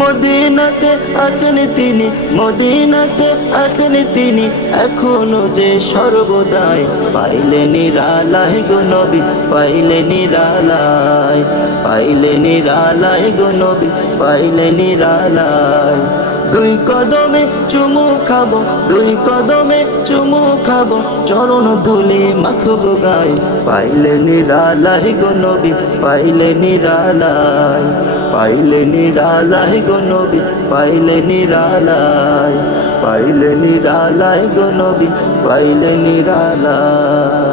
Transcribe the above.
মদিনাতে আসেন তিনি, মদিনাতে আসেন তিনি। এখনও যে সর্বদাই পাইলে নিরালায় গো নবী, পাইলে নিরালায় পাইলে নিরালায় গো নবী, পাইলে নিরালায়। দুই কদমে চুমু খাব, দুই কদমে চুমু খাব, চরণ ধুলি মাখবো গায়। পাইলে নিরালায় গো নবী, পাইলে নিরালায় পাইলে নিরালায় গো নবী পাইলে নিরালায় পাইলে নিরালায় গো নবী পাইলে নিরালায়।